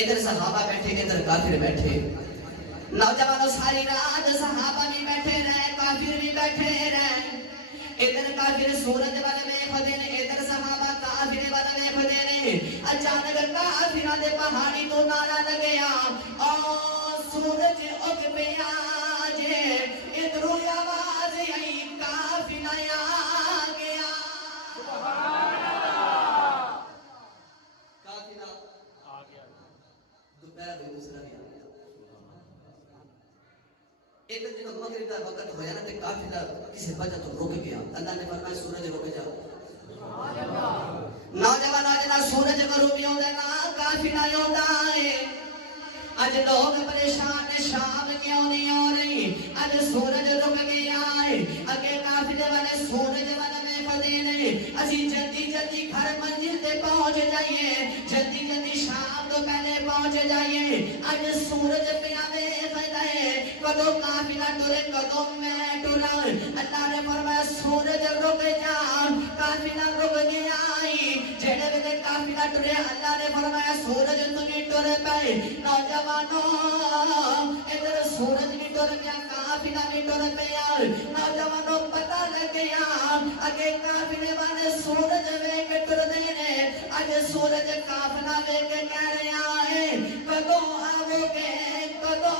ادھر صحابہ بیٹھے ادھر کافر بیٹھے. نوجوانوں ساری رات صحابہ بھی بیٹھے رہے کافر بھی بیٹھے رہے. ادھر کافر سورج والے ویکھدے نے ادھر صحابہ کافر والے ویکھدے نے. اچانک کافراں دے پہاڑی تو نعرہ لگیا او سورج اگ پیا جے ادھروں آواز آئی کافر آ گیا. سبحان اللہ. کافر آ گیا. دوپہر میں دوسرا بھی آ گیا. ایک جب مغرب کا وقت ہویا نا تے قافلہ کسی وجہ تو رک گیا. اللہ نے فرمایا سورج رک جا. سبحان اللہ. نوجوان اج سورج غروبی ہوندا نا قافلہ ہوندا ہے. اج لوگ پریشان نے شام کیوں نہیں ہو رہی. اج سورج رک گیا ہے. اگے قافلے والے سورج والے ویکھدے نے اسی جلدی جلدی گھر منزل تے پہنچ جائیے. جلدی جلدی شام تو پہلے پہنچ جائیے. اج سورج پیا ویکھدا ہے کدو قافلہ ٹرے کدو میں ٹرا. اللہ نے فرمایا سورج رک جا. قافلہ رک گیا ہے. جڑے ویلے قافلہ ٹرے اللہ نے فرمایا سورج تمہیں ٹر پئے. نوجوانوں ادھر سورج بھی ٹر گیا قافلہ بھی ٹر پیا. نوجوانوں پتہ لگ گیا اگے قافلے والے سورج ویکھ کے ٹردے نے. اج سورج قافلہ ویکھ کے کہہ رہا ہے کدو آو گے کدو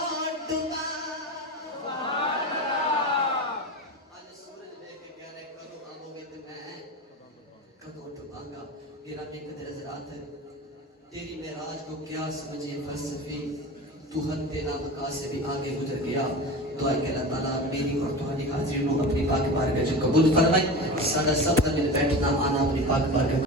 ڈوبا. سبحان اللہ. اج سورج ویکھ کے کہہ رہے کدو آو گے تے میں کدو ڈوباں گا. میرا ایک حضرات ہے تیری معراج کو کیا سمجھے فلسفی تو حد تیرا مقا سے بھی آگے گزر گیا. دعا کہ اللہ تعالیٰ میری اور تمہاری حاضرینوں اپنی پاک بارگاہ میں قبول فرمائے. سادہ سب کا مل بیٹھنا آنا اپنی پاک بارگاہ